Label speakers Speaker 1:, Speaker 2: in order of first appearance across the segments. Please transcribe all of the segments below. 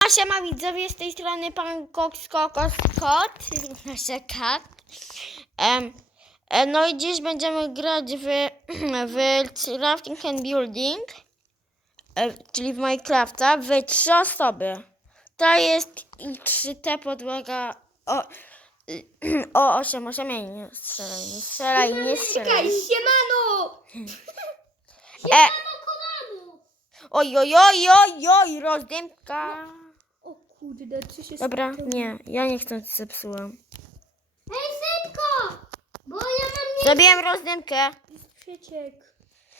Speaker 1: Siema widzowie, z tej strony pan Kokos Kot, nasze kat. No i dziś będziemy grać w Crafting and Building, czyli w Minecrafta, w 3 osoby. To jest i 3T podłoga o 8, nie strzelaj.
Speaker 2: Czekaj, siemano!
Speaker 1: Oj, rozdymka.
Speaker 2: O kurde, co się
Speaker 1: Dobra, nie, ja nie chcę, zepsułem.
Speaker 2: Hej, synko! Bo ja mam
Speaker 1: Zrobiłem rozdymkę.
Speaker 2: przeciek.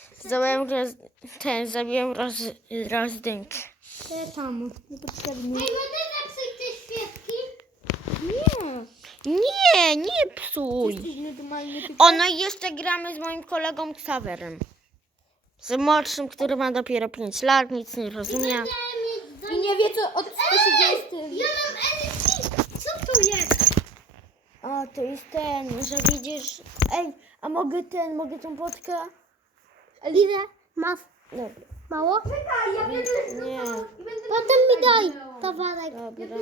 Speaker 1: Zrobiłem rozdymkę.
Speaker 2: Tam, niepotrzebnie.
Speaker 3: Ej, mogę zepsuć te świeczki?
Speaker 1: Nie psuj.
Speaker 2: Jesteś normalny, ty...
Speaker 1: O, no i jeszcze gramy z moim kolegą Xaverem. Z młodszym, który ma dopiero 5 lat, nic nie rozumie.
Speaker 2: I nie wie, co się dzieje z tym.
Speaker 3: Ja mam LSD. Co to jest?
Speaker 1: A, to jest ten, że widzisz... Ej, a mogę tą potkę?
Speaker 2: Ile masz?
Speaker 1: Dobra.
Speaker 2: Mało?
Speaker 3: Czekaj, ja będę
Speaker 1: Nie,
Speaker 2: Potem mi daj towarek.
Speaker 1: dobra.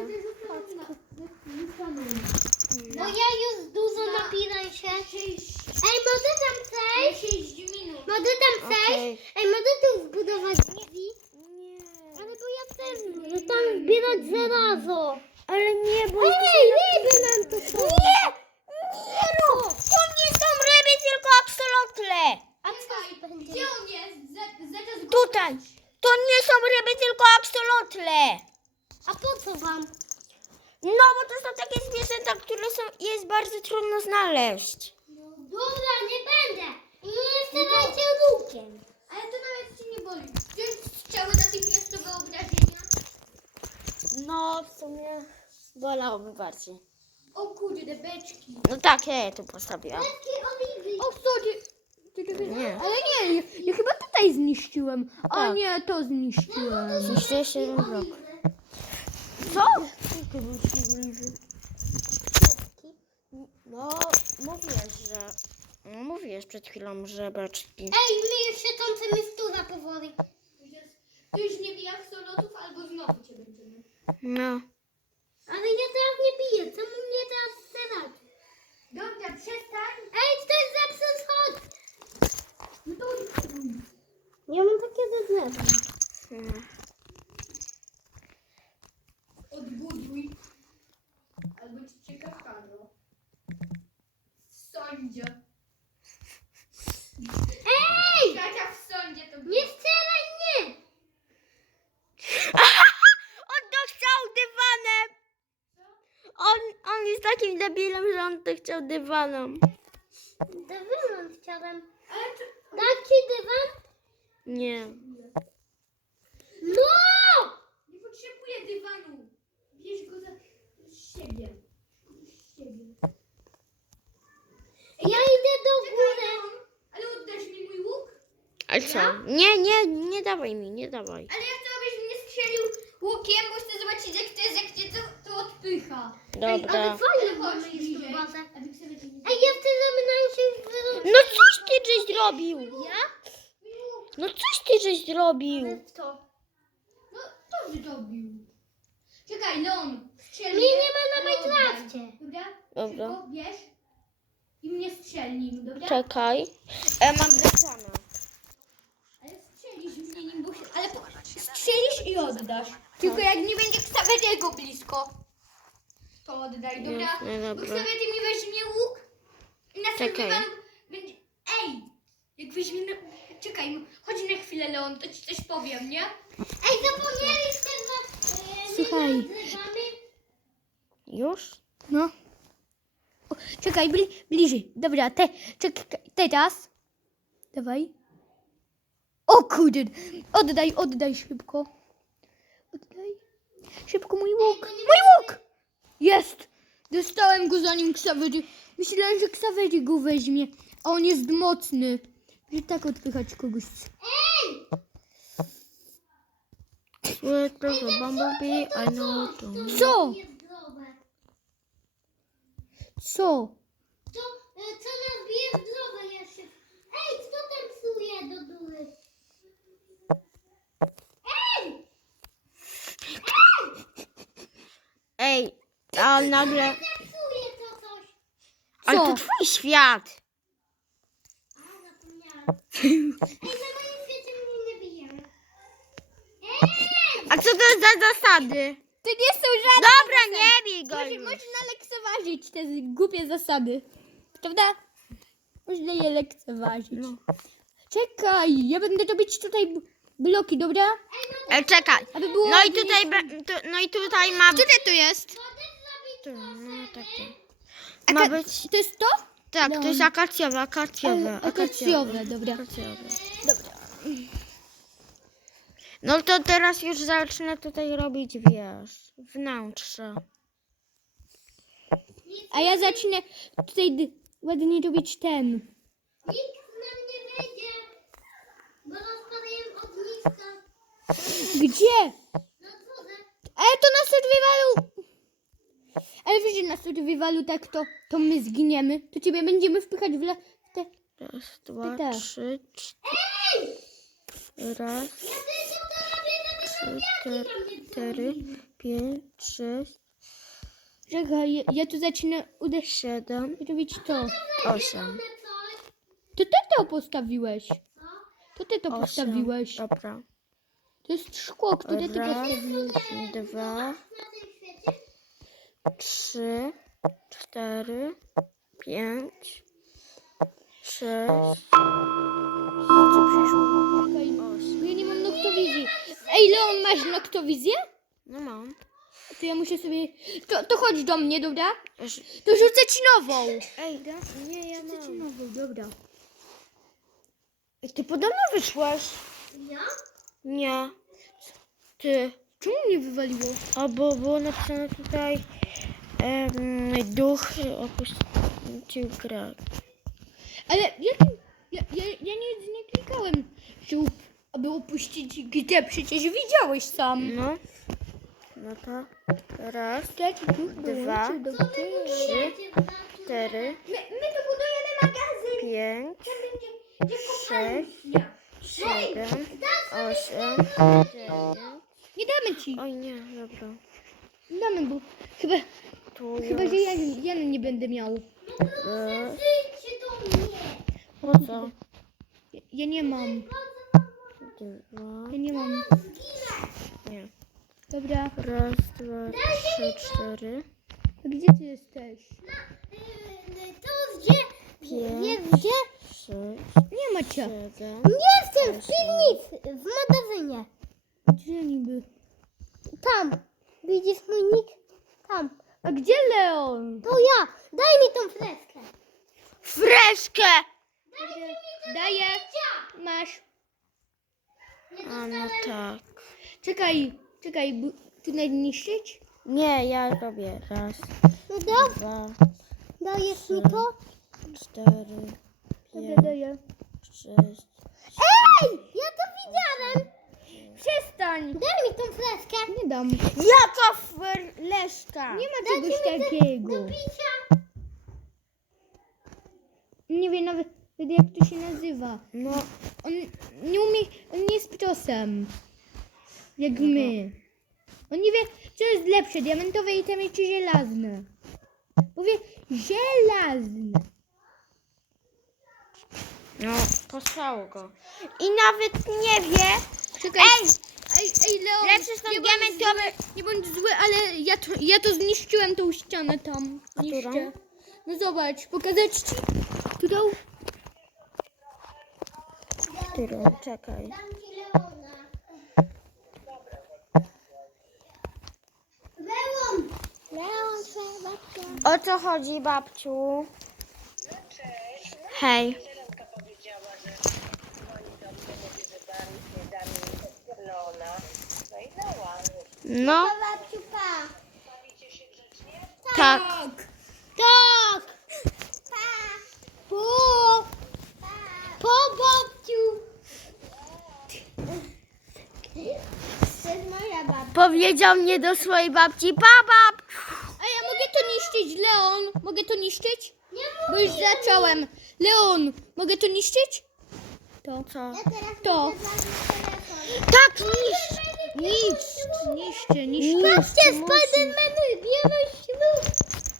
Speaker 3: Bo ja już dużo napinam się. Ej, mogę tam przejść?
Speaker 2: 6 minut.
Speaker 3: Mogę tam przejść?
Speaker 1: Okej.
Speaker 3: Ej, mogę tu zbudować drzwi?
Speaker 1: Nie.
Speaker 3: Ale bo ja też chcę tam zbierać żelazo.
Speaker 1: Ale nie, bo...
Speaker 3: Ryby nam tu są.
Speaker 1: Nie rób! To nie są ryby, tylko axolotle!
Speaker 3: A co będzie?
Speaker 2: Gdzie on jest?
Speaker 1: Tutaj! To nie są ryby, tylko axolotle!
Speaker 3: A po co wam?
Speaker 1: No, bo to są takie zwierzęta, które jest bardzo trudno znaleźć.
Speaker 3: Dobra, nie będę. I nie strzelajcie łukiem.
Speaker 2: Ale to nawet ci nie boli. Wziąć strzały natychmiastowe obrażenia.
Speaker 1: No, w sumie bolałoby bardziej.
Speaker 2: O kurde, beczki.
Speaker 1: No tak, ja je tu postawiłam.
Speaker 3: Takie oliwy.
Speaker 2: O, co?
Speaker 1: Nie.
Speaker 2: Ale nie, ja chyba tutaj zniszczyłem. A
Speaker 1: Tak.
Speaker 2: nie, to zniszczyłem.
Speaker 1: Zniszczyłeś jeden blok. Co? To był śmieliwy. No, mówiłeś przed chwilą, że beczki.
Speaker 3: Ej, my już się tą mistura powoli.
Speaker 2: Ty już nie bij axolotów, albo znowu cię będziemy.
Speaker 1: No.
Speaker 3: Ale ja teraz nie piję. Co mnie teraz strzelać?
Speaker 2: Dobra, przestań.
Speaker 3: Ej, ktoś zepsuł schod.
Speaker 2: No to
Speaker 3: Ja mam takie drzewa.
Speaker 2: odbuduj. Albo ci cię kafano. W sądzie.
Speaker 3: Ej!
Speaker 2: Kacia w sądzie to
Speaker 3: Nie strzelaj mnie!
Speaker 1: On to chciał dywanem! On jest takim debilem, że on to chciał dywanem.
Speaker 3: Dywan chciałem.
Speaker 2: Ale to...
Speaker 3: Dać ci dywan?
Speaker 1: Nie.
Speaker 3: No!
Speaker 2: Nie potrzebuję dywanu. Bierz go z siebie. Z siebie.
Speaker 3: Ja idę do góry.
Speaker 2: Ale oddasz mi mój łuk?
Speaker 1: Ale co? Nie dawaj mi, nie dawaj.
Speaker 2: Ale ja chcę, abyś mnie strzelił łukiem, bo chcę zobaczyć, jak cię to odpycha.
Speaker 1: Dobra.
Speaker 3: Ale fajnie
Speaker 2: chodź
Speaker 3: mamy już
Speaker 2: bliżej.
Speaker 3: tą bazę.
Speaker 2: Abym sobie to nie...
Speaker 3: Ej, ja chcę zamknąć się
Speaker 1: No coś ty żeś zrobił!
Speaker 3: Ja?
Speaker 1: No coś ty żeś zrobił!
Speaker 3: Ale co?
Speaker 2: No, to zrobił. Czekaj, Leon. Strzelnij.
Speaker 3: Mnie nie ma na
Speaker 2: ale oddaj.
Speaker 3: Minecrafcie.
Speaker 2: Dobra?
Speaker 1: Dobra.
Speaker 2: Szybko, bierz. I mnie strzelnij, dobra?
Speaker 1: Czekaj. Mam reklamę.
Speaker 2: Ale strzelisz mnie nim, bo się... Ale strzelisz i oddasz. Tylko jak nie będzie Xaveriego blisko, to oddaj, dobra?
Speaker 1: Jasne,
Speaker 2: Bo
Speaker 1: dobra.
Speaker 2: Xavier mi weźmie łuk i następny
Speaker 1: Czekaj.
Speaker 2: pan będzie... Ej! Jak weźmie... Czekaj, chodź na chwilę, Leon, to ci coś powiem, nie?
Speaker 3: Ej, zapomnieliście, że
Speaker 2: Słuchaj.
Speaker 3: my nagrywamy?
Speaker 1: Już?
Speaker 2: No. O, czekaj, bliżej. Dobra, teraz. Dawaj. O kurde. Oddaj szybko. Oddaj. Szybko mój łuk. Mój łuk! Jest! Dostałem go zanim Xavery. Myślałem, że Xavery go weźmie. A on jest mocny. Że tak odpychać kogoś.
Speaker 1: Sweet little bumblebee, I know to.
Speaker 2: Co?
Speaker 3: Niezdrowe.
Speaker 2: Co?
Speaker 3: Co nas bije zdrowe jeszcze? Ej, kto tam psuje do góry? Ej! Ej!
Speaker 1: Ej, a nagle...
Speaker 3: Psuje to coś.
Speaker 1: Ale
Speaker 2: Co?
Speaker 1: to twój świat.
Speaker 3: A, zapomniałam. Ej, na moim świecie mnie nie bijemy. Ej!
Speaker 1: A co to jest za zasady?
Speaker 2: To nie są żadne
Speaker 1: Dobra, nie bij go już.
Speaker 2: Można lekceważyć te głupie zasady. Prawda? Można je lekceważyć.
Speaker 1: No.
Speaker 2: Czekaj, ja będę robić tutaj bloki, dobra?
Speaker 1: Czekaj.
Speaker 2: Aby było...
Speaker 1: No i tutaj, no i tutaj ma być...
Speaker 2: to jest?
Speaker 1: Tu, no tak to. Ma być...
Speaker 2: To jest to?
Speaker 1: Tak, to jest akacjowe.
Speaker 2: Akacjowe, dobra.
Speaker 1: Akacjowe.
Speaker 2: Dobra.
Speaker 1: No to teraz już zacznę tutaj robić, wiesz, wnętrze.
Speaker 2: A ja zacznę tutaj ładnie robić ten.
Speaker 3: Nikt nam nie wejdzie, bo rozpadają ogniska.
Speaker 2: Gdzie?
Speaker 3: No co za...
Speaker 2: Ale to na survivalu. Ale wiesz, że na survivalu tak to my zginiemy. To ciebie będziemy wpychać w te...
Speaker 1: Raz, dwa,
Speaker 2: też.
Speaker 1: trzy, raz, trzy, cztery, pięć, sześć,
Speaker 2: Czekaj, ja tu zacznę uderzyć,
Speaker 1: 7,
Speaker 2: robić to.
Speaker 1: 8.
Speaker 2: To ty to postawiłeś. To ty to postawiłeś.
Speaker 1: Dobra.
Speaker 2: To jest szkło, które ty
Speaker 1: Raz,
Speaker 2: postawiłeś.
Speaker 1: 2, 3, 4, 5, 6,
Speaker 2: Czekaj, ja nie mam noktowizji. Ej, Leon, masz noktowizję?
Speaker 1: no mam.
Speaker 2: To ja muszę sobie... To chodź do mnie, dobra?
Speaker 1: Już-
Speaker 2: To rzucę ci nową.
Speaker 1: Ej, nie, ja
Speaker 2: Rzucę ci
Speaker 1: mam.
Speaker 2: nową, dobra.
Speaker 1: Ty podobno wyszłaś.
Speaker 3: Ja?
Speaker 1: Nie. Ty.
Speaker 2: Czemu mnie wywaliło?
Speaker 1: O, bo było napisane tutaj duch opuścił grę.
Speaker 2: Ale ja nic nie klikałem, aby opuścić grę. Przecież widziałeś sam.
Speaker 1: No. No to raz,
Speaker 2: Tak, duch
Speaker 1: Dwa.
Speaker 2: dołączył do gry.
Speaker 1: 3, 4,
Speaker 2: My wybudujemy magazyn.
Speaker 1: 5,
Speaker 2: Gdzie
Speaker 1: 6, 7, 8, 9.
Speaker 2: Nie damy ci.
Speaker 1: Oj nie, dobra.
Speaker 2: Damy, bo chyba
Speaker 1: Tu
Speaker 2: że ja nie będę miał.
Speaker 1: raz.
Speaker 3: Przyjdźcie do mnie.
Speaker 1: Po co?
Speaker 2: Ja nie mam.
Speaker 1: 2.
Speaker 2: Ja nie mam.
Speaker 1: Nie.
Speaker 2: Dobra.
Speaker 1: Raz, 2, 3, 4,
Speaker 2: A gdzie ty jesteś?
Speaker 3: To gdzie?
Speaker 1: 5,
Speaker 3: Gdzie?
Speaker 1: 6,
Speaker 2: Nie ma cię.
Speaker 1: 7.
Speaker 3: Nie jestem w piwnicy, w magazynie.
Speaker 2: Gdzie niby?
Speaker 3: Tam. Widzisz mój nick? Tam.
Speaker 2: A gdzie Leon?
Speaker 3: To ja. Daj mi tą freskę.
Speaker 1: Freskę!
Speaker 2: Daję. Masz.
Speaker 1: A no tak.
Speaker 2: Czekaj, tu najniszczyć?
Speaker 1: Nie, ja robię. Raz,
Speaker 3: No dobra.
Speaker 1: 2,
Speaker 3: Dajesz mi to?
Speaker 1: 4,
Speaker 2: Dobra,
Speaker 1: 5,
Speaker 2: daję.
Speaker 1: 6.
Speaker 3: Ej! Ja to widziałem.
Speaker 2: Przestań.
Speaker 3: Daj mi tą freskę.
Speaker 2: Nie dam.
Speaker 1: Jaka freska?
Speaker 2: Nie ma czegoś takiego.
Speaker 3: Do picia.
Speaker 2: Nie wiem nawet jak to się nazywa.
Speaker 1: No,
Speaker 2: On nie umie, on nie jest prosem. Jak my. On nie wie, co jest lepsze, diamentowe itemy czy żelazne. Powie żelazne.
Speaker 1: no, posłało go. I nawet nie wie.
Speaker 2: Czekaj.
Speaker 1: Ej!
Speaker 2: Ej, Leon,
Speaker 1: Lepsze są
Speaker 2: nie bądź
Speaker 1: diamentowe.
Speaker 2: zły, nie bądź zły, ale ja to zniszczyłem tą ścianę tam. Niszczę.
Speaker 1: Którą?
Speaker 2: No zobacz, pokazać ci? Którą?
Speaker 1: Którą? Czekaj.
Speaker 3: Dam ci Leona. Leon! Leon, twoja babcia.
Speaker 1: O co chodzi, babciu? Hej.
Speaker 4: Zelenka powiedziała, że dzwoni do mnie, mówi, że da mi Leona. No i dała.
Speaker 1: No,
Speaker 3: Babciu, pa.
Speaker 4: Bawicie się grzecznie?
Speaker 1: tak.
Speaker 3: Tak! Pa! Po! Po babciu! To jest moja babcia.
Speaker 1: Powiedział mnie do swojej babci, baba.
Speaker 2: A ja mogę to niszczyć, Leon? Mogę to niszczyć?
Speaker 3: Nie
Speaker 2: Bo już zacząłem. Leon, mogę to niszczyć? To.
Speaker 1: Co?
Speaker 3: Ja teraz
Speaker 2: To.
Speaker 3: muszę zabić telefon.
Speaker 1: Tak, niszcz.
Speaker 2: Niszcie.
Speaker 3: Patrzcie, Spidermanu, bierz ślub.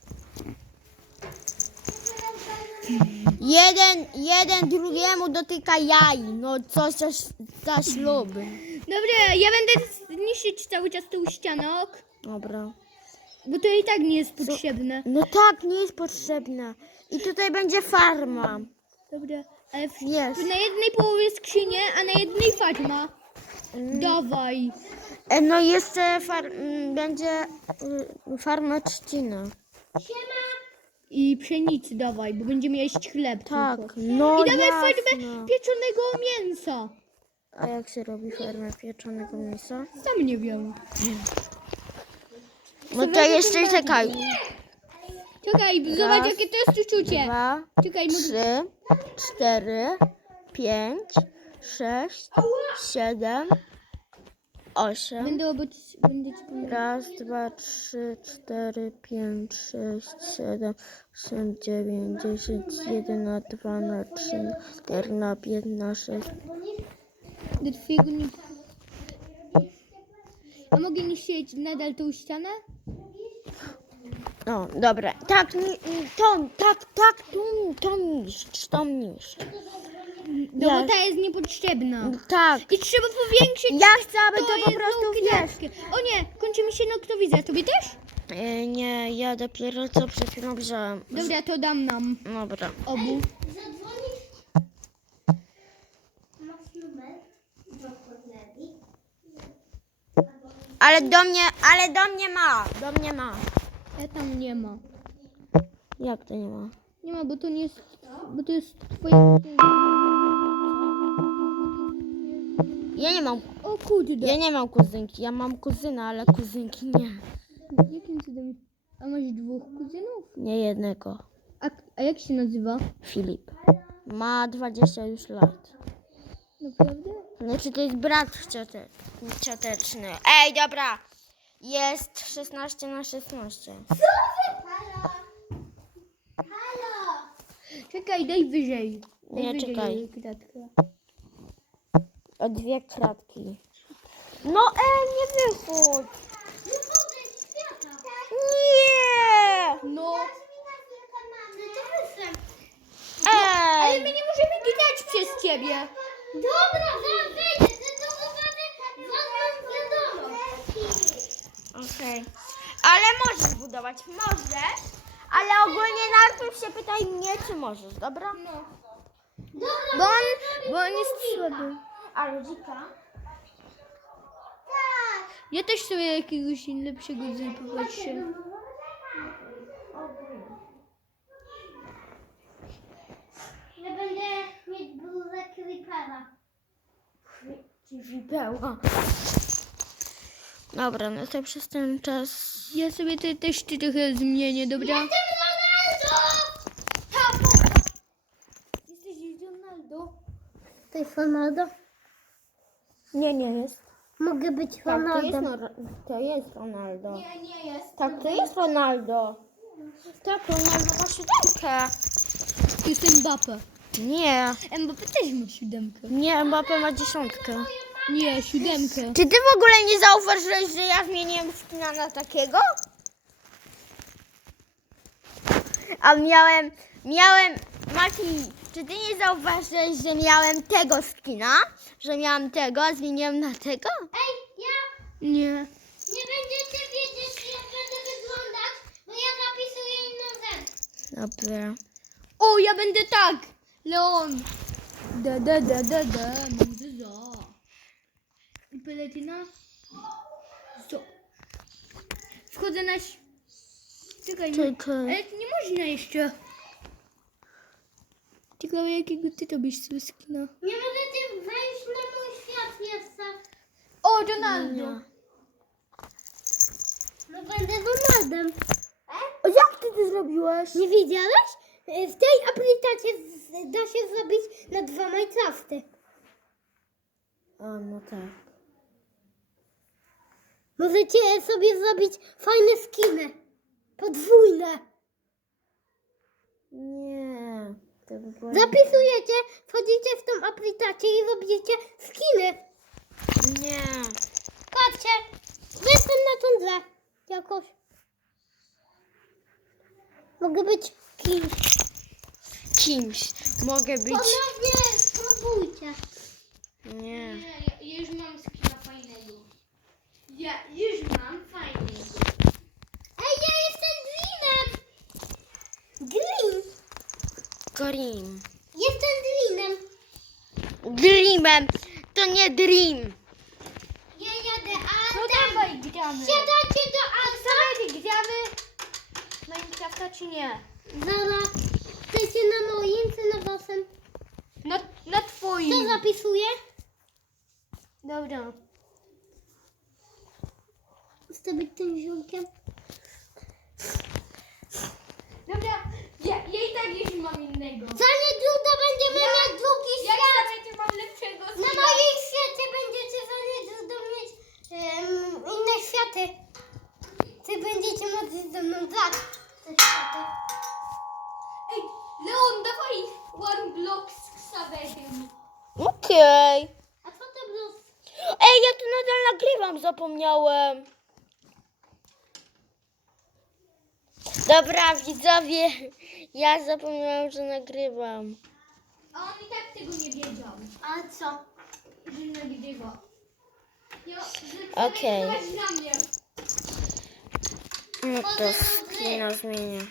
Speaker 1: Jeden drugiemu dotyka jaj. No co za ślub.
Speaker 2: Dobra, ja będę niszczyć cały czas tą ścianę, ok?
Speaker 1: Dobra.
Speaker 2: Bo to i tak nie jest potrzebne.
Speaker 1: No tak, nie jest potrzebne. I tutaj będzie farma.
Speaker 2: Dobra, ale
Speaker 1: Jest.
Speaker 2: na jednej połowie skrzynie, a na jednej farma. Dawaj.
Speaker 1: No jeszcze będzie farma trzcina.
Speaker 2: I pszenicy dawaj, bo będziemy jeść chleb
Speaker 1: Tak,
Speaker 2: tylko.
Speaker 1: no
Speaker 2: I dawaj
Speaker 1: jasne.
Speaker 2: farmę pieczonego mięsa.
Speaker 1: A jak się robi farmę pieczonego mięsa?
Speaker 2: Sam nie wiem.
Speaker 1: No to jeszcze czekaj.
Speaker 2: Czekaj, zobacz jakie to jest uczucie.
Speaker 1: 2,
Speaker 2: Czekaj, może...
Speaker 1: 3, 4, 5, 6, 7, 8.
Speaker 2: Będę ci pomagać.
Speaker 1: Raz, 2, 3, 4, 5, 6, 7, 8, 9, 10, 11, 12, 13, 14, 15, 16.
Speaker 2: Do twojego nie... A mogę niszczyć nadal tą ścianę?
Speaker 1: No, dobra. Tak, tą niszcz.
Speaker 2: No
Speaker 1: Ja-
Speaker 2: bo ta jest niepotrzebna.
Speaker 1: Tak.
Speaker 2: I trzeba powiększyć...
Speaker 1: Ja chcę, aby to po
Speaker 2: jedną
Speaker 1: prostu wiesz.
Speaker 2: kwiatkę. O nie, kończy mi się noktowizja. Tobie też?
Speaker 1: Nie, ja dopiero co przed chwilą wziąłem.
Speaker 2: Dobra, to dam nam
Speaker 1: Dobra.
Speaker 2: obu.
Speaker 3: Zadzwonisz. Masz numer do Korneli?
Speaker 1: Ale do mnie ma.
Speaker 2: Ja tam nie ma.
Speaker 1: Jak to nie ma?
Speaker 2: Nie ma, bo to nie jest... Bo to jest twoje...
Speaker 1: Ja
Speaker 2: O kurde.
Speaker 1: nie mam kuzynki. Ja mam kuzyna, ale kuzynki nie.
Speaker 2: Jakim cudem? A masz dwóch kuzynów?
Speaker 1: Nie jednego.
Speaker 2: A jak się nazywa?
Speaker 1: Filip. Ma 20 już lat.
Speaker 2: Naprawdę?
Speaker 1: Znaczy to jest brat cioteczny. Ej, dobra. Jest 16/16.
Speaker 3: Halo. Halo.
Speaker 2: Czekaj, daj wyżej. Daj
Speaker 1: Nie,
Speaker 2: wyżej
Speaker 1: czekaj.
Speaker 2: kratkę.
Speaker 1: O 2 kratki. No nie wychodź.
Speaker 3: Nie wodę świata.
Speaker 1: Nie.
Speaker 2: No. Ale
Speaker 1: Ej.
Speaker 2: my nie możemy grać przez ciebie.
Speaker 3: Dobra, zaraz wejdę. Ty to zobaczę. Zadzwoń wiadomość.
Speaker 1: Okej. Ale możesz budować. Możesz. Ale ogólnie najpierw się pytaj mnie, czy możesz, dobra?
Speaker 2: No.
Speaker 3: Dobra.
Speaker 2: Bo on jest słaby.
Speaker 1: A rodzika?
Speaker 3: Tak.
Speaker 2: Ja też sobie jakiegoś lepszego popatrzę.
Speaker 3: Ja będę mieć bluzę Creepera.
Speaker 1: Wipeła. Dobra, no to przez ten czas...
Speaker 2: Ja sobie też trochę zmienię, dobra?
Speaker 3: Jestem Ronaldo!
Speaker 2: Jesteś Ronaldo?
Speaker 3: To jest Ronaldo?
Speaker 1: Nie jest.
Speaker 3: Mogę być
Speaker 1: Tak,
Speaker 3: Ronaldem.
Speaker 1: to jest Ronaldo.
Speaker 2: Nie jest.
Speaker 1: Tak, to jest Ronaldo. Tak, Ronaldo ma 7.
Speaker 2: To jest Mbappé.
Speaker 1: Nie,
Speaker 2: Mbappé też ma 7.
Speaker 1: nie, Mbappé ma 10.
Speaker 2: Nie, 7.
Speaker 1: Czy ty w ogóle nie zauważyłeś, że ja zmieniłem skina na takiego? A miałem, Mati, czy ty nie zauważyłeś, że miałem tego skina? Że miałem tego, a zmieniłem na tego?
Speaker 3: Ej, ja
Speaker 2: Nie.
Speaker 3: nie będziecie wiedzieć, jak będę wyglądać, bo ja zapisuję inną rzecz.
Speaker 1: Dobra.
Speaker 2: O, ja będę tak! Leon! Będzie za. I peletyna? Co? Wchodzę na... Czekaj,
Speaker 1: Czekaj.
Speaker 2: ale nie można jeszcze. Ciekawe, jakiego ty robisz sobie skina.
Speaker 3: Nie możecie wejść na mój świat jeszcze.
Speaker 2: O, Ronaldo!
Speaker 3: No będę Ronaldem.
Speaker 1: O, jak ty zrobiłeś?
Speaker 3: Nie widziałeś? W tej aplikacji da się zrobić na 2 Minecrafty.
Speaker 1: A, no tak.
Speaker 3: Możecie sobie zrobić fajne skiny. Podwójne.
Speaker 1: Nie. To by było...
Speaker 3: Zapisujecie, wchodzicie w tą aplikację i robicie skiny.
Speaker 1: Nie.
Speaker 3: patrzcie. Jestem na tundrze. Jakoś. Mogę być kimś.
Speaker 1: Kimś. Mogę być...
Speaker 3: Ponownie spróbujcie.
Speaker 1: Nie.
Speaker 2: Ja już mam skina fajnego. Ja już mam fajnego.
Speaker 3: Ej, ja jestem Greenem. Green.
Speaker 1: Dream.
Speaker 3: Jestem Greenem.
Speaker 1: Dreamem. To nie dream.
Speaker 3: Ja jadę
Speaker 2: No
Speaker 3: Adam.
Speaker 2: dawaj, gramy.
Speaker 3: Siadacie do auta.
Speaker 2: Dawaj, gramy Minecrafta czy nie?
Speaker 3: Zaraz. Chcecie na moim czy na waszym?
Speaker 2: Na twoim.
Speaker 3: Kto zapisuje?
Speaker 2: Dobra.
Speaker 3: Chcę być tym ziomkiem.
Speaker 2: Dobra, ja i tak już mam innego.
Speaker 3: Za niedługo będziemy mieć drugi
Speaker 2: Ja
Speaker 3: świat.
Speaker 2: już mam lepszego
Speaker 3: Na
Speaker 2: skina.
Speaker 3: moim świecie będziecie za niedługo mieć inne światy. Ty będziecie mogli ze mną grać w te światy.
Speaker 2: Ej, Leon, dawaj one block z Xaverem.
Speaker 1: Okej.
Speaker 3: A co to było?
Speaker 1: Ej, ja tu nadal nagrywam, zapomniałem. Dobra, widzowie. Ja zapomniałam, że nagrywam.
Speaker 2: A on i tak tego nie wiedział,
Speaker 3: A co?
Speaker 2: że nagrywa.
Speaker 1: Okej.
Speaker 2: Na mnie.
Speaker 1: No to skina zmienię.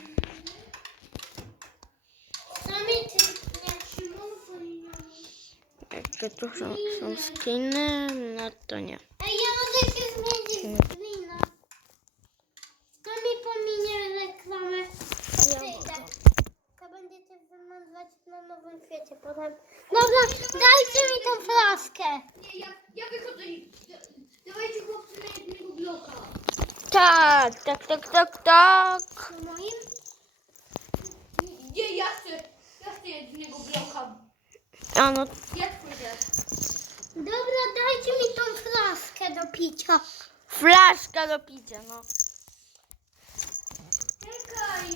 Speaker 3: Sami ty jak Szymon powinien.
Speaker 1: Jakie tu są skiny? No to nie.
Speaker 3: Ej, ja mogę się zmienić w wina. Sami pominie reklamę. Przyjdę. To będziecie ze mną grać na nowym świecie potem. Dobra, dajcie mi tą flaszkę.
Speaker 2: Nie, ja wychodzę i... Dawajcie chłopcy na jednego bloka.
Speaker 1: Tak, tak, tak, tak, tak.
Speaker 3: Na moim?
Speaker 2: Nie, ja chcę jednego bloka.
Speaker 1: A no,
Speaker 2: Ja twój.
Speaker 3: Dobra, dajcie mi tą flaszkę do picia.
Speaker 1: flaszka do picia, no.
Speaker 2: Czekaj.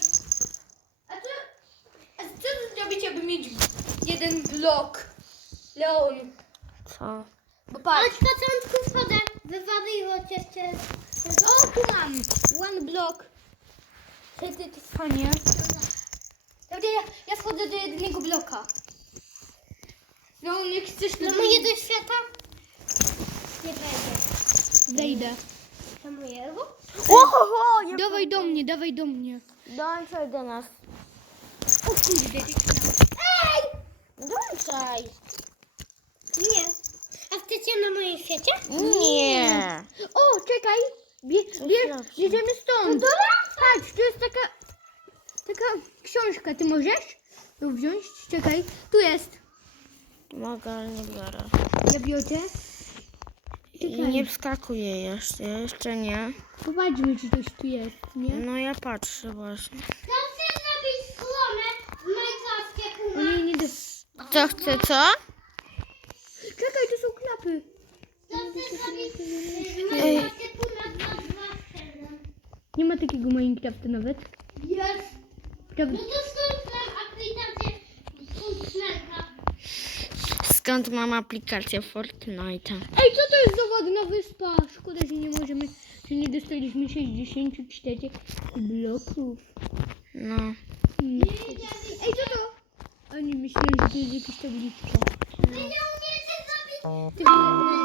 Speaker 2: A co zrobić, aby mieć jeden blok? Leon.
Speaker 1: Co?
Speaker 2: Bo
Speaker 3: Od
Speaker 2: patrz.
Speaker 3: początku wchodzę. Wywaliło cię jeszcze.
Speaker 2: O, tu mam. One block. Ty fajnie. Dobra, ja wchodzę do jednego bloka. No, nie chcesz
Speaker 3: Do mojego świata? Nie wejdę.
Speaker 2: Wejdę.
Speaker 3: Do mojego?
Speaker 1: Ohoho! Nie
Speaker 2: Dawaj do mnie, dawaj do mnie.
Speaker 1: dołączaj do nas.
Speaker 2: O kurde,
Speaker 3: Ej!
Speaker 1: Dołączaj.
Speaker 3: Nie. A chcecie na moim świecie?
Speaker 1: Nie.
Speaker 2: O, czekaj. Bierzemy stąd. Patrz, tu jest taka książka. Ty możesz ją wziąć? Czekaj, tu jest.
Speaker 1: Mogę, ale nie biorę.
Speaker 2: Ja biorę.
Speaker 1: I nie wskakuję jeszcze nie.
Speaker 2: Popatrzmy, czy coś tu jest, nie?
Speaker 1: No ja patrzę właśnie.
Speaker 3: To chcę zrobić stronę w Minecrafcie.
Speaker 2: O nie, nie do...
Speaker 1: Kto chce co?
Speaker 2: Czekaj, tu są klapy.
Speaker 3: To chcę zrobić w Minecrafcie na 227.
Speaker 2: Nie ma takiego Minecrafta nawet.
Speaker 3: Jest.
Speaker 2: Prawda?
Speaker 3: No to skąd mam aplikację Minecraft?
Speaker 1: Skąd mam aplikację Fortnite'a?
Speaker 2: Ej, co to jest za ładna wyspa? Szkoda, że nie możemy, że nie dostaliśmy 64 bloków.
Speaker 1: No.
Speaker 2: Ej, co to? A nie, myślałem, że to jest jakaś tabliczka.
Speaker 3: Wy nie umiecie zrobić
Speaker 2: Ty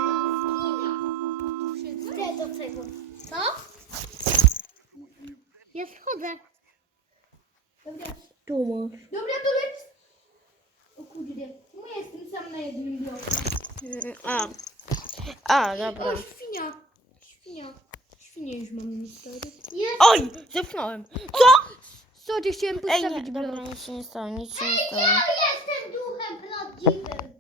Speaker 3: Chcę do tego. Co? Ja schodzę.
Speaker 1: Tu masz.
Speaker 2: Dobra, to lec. O kurde, czemu ja jestem sam na jednym bloku?
Speaker 1: A, dobra.
Speaker 2: O, świnia. Świnie już mam stary.
Speaker 3: Jest.
Speaker 1: Oj, zepchnąłem. Co?
Speaker 2: Sorry, chciałem
Speaker 1: Ej,
Speaker 2: postawić
Speaker 1: nie,
Speaker 2: blok.
Speaker 1: dobra, nic się nie stało, nic się nie
Speaker 3: Ja
Speaker 1: stało.
Speaker 3: jestem duchem prawdziwym.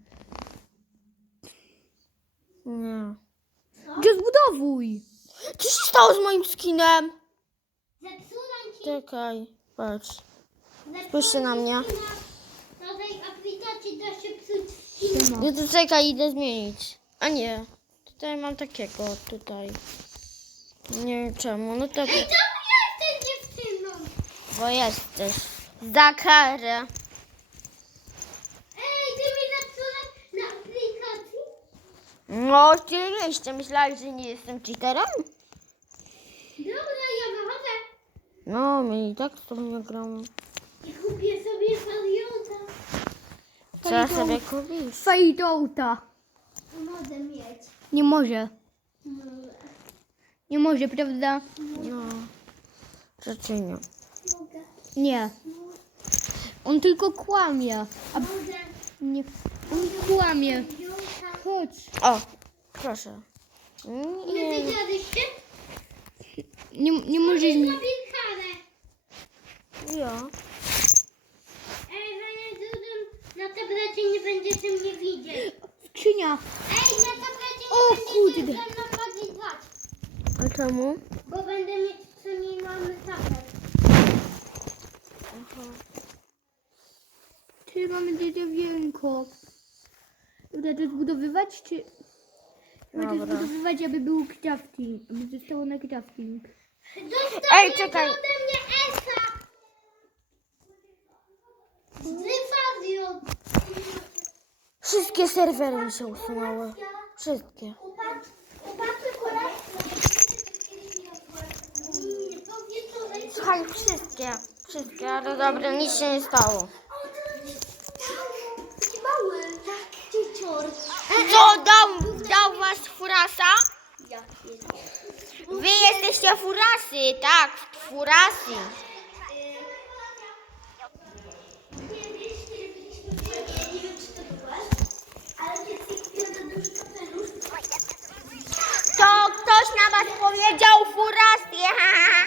Speaker 1: Nie.
Speaker 2: Gdzie zbudowuj?
Speaker 1: Co się stało z moim skinem?
Speaker 3: Zepsułam ci.
Speaker 1: Czekaj, patrz.
Speaker 3: zepsułam
Speaker 1: Spójrzcie na
Speaker 3: ci
Speaker 1: mnie.
Speaker 3: skina. Do tej aplikacji da się psuć skina.
Speaker 1: Nie, to czekaj, idę zmienić. A nie, tutaj mam takiego, tutaj. Nie wiem czemu, no to...
Speaker 3: Ej, czemu jesteś dziewczyną?
Speaker 1: Bo jesteś. Za karę.
Speaker 3: Ej, ty mi zepsułeś na aplikacji?
Speaker 1: No, oczywiście. Myślałeś, że nie jestem cheaterem?
Speaker 3: Dobra, ja wychodzę.
Speaker 1: No, my i tak z tobą nie gramy.
Speaker 3: I kupię sobie fariota.
Speaker 1: Co sobie kupisz?
Speaker 2: Fajdouta.
Speaker 3: Mogę mieć.
Speaker 2: Nie może. Nie może, prawda?
Speaker 1: No. Rzeczy nie.
Speaker 3: Mogę.
Speaker 2: Nie. On tylko kłamie. A
Speaker 3: Mogę.
Speaker 2: nie. On kłamie.
Speaker 3: Fariota.
Speaker 2: Chodź.
Speaker 1: O, proszę.
Speaker 3: Nie
Speaker 1: Nie.
Speaker 3: wiedzieliście?
Speaker 2: Nie możesz mi.
Speaker 3: Zrobię karę.
Speaker 1: Ja.
Speaker 3: Ej, na tablecie nie będziecie mnie widzieć.
Speaker 2: Skrzynia.
Speaker 3: Ej, na tablecie
Speaker 2: O,
Speaker 3: nie będziecie
Speaker 2: kurde.
Speaker 3: ze mną nagrywać.
Speaker 1: A czemu?
Speaker 3: Bo będę mieć przemieniony tablet.
Speaker 2: Czy mamy dziewięćko? Dobra, to zbudowywać, czy... Chyba to
Speaker 1: Dobra.
Speaker 2: zbudowywać, aby był crafting. Aby zostało na crafting.
Speaker 1: Ej, czekaj.
Speaker 3: Ode mnie Esa. Fariot.
Speaker 1: Wszystkie serwery mi się usunęły. Wszystkie. Słuchaj, wszystkie. Wszystkie, ale dobra, nic się nie stało. Co, dał was furasa? Wy jesteście furasy, tak, furasy. To ktoś na was powiedział furasy, ha.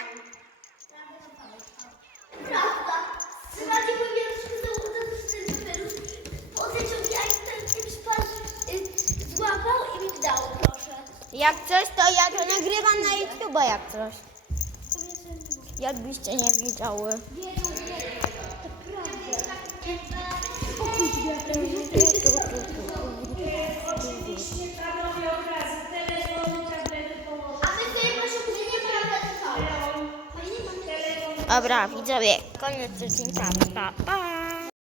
Speaker 3: Złapał i mi dał, proszę.
Speaker 1: Jak coś, to ja to nagrywam na YouTube, jak coś. Jakbyście nie wiedziały.
Speaker 3: A my sobie proszę, że nie prawda to.
Speaker 1: Dobra, widzowie, koniec odcinka. Pa, pa.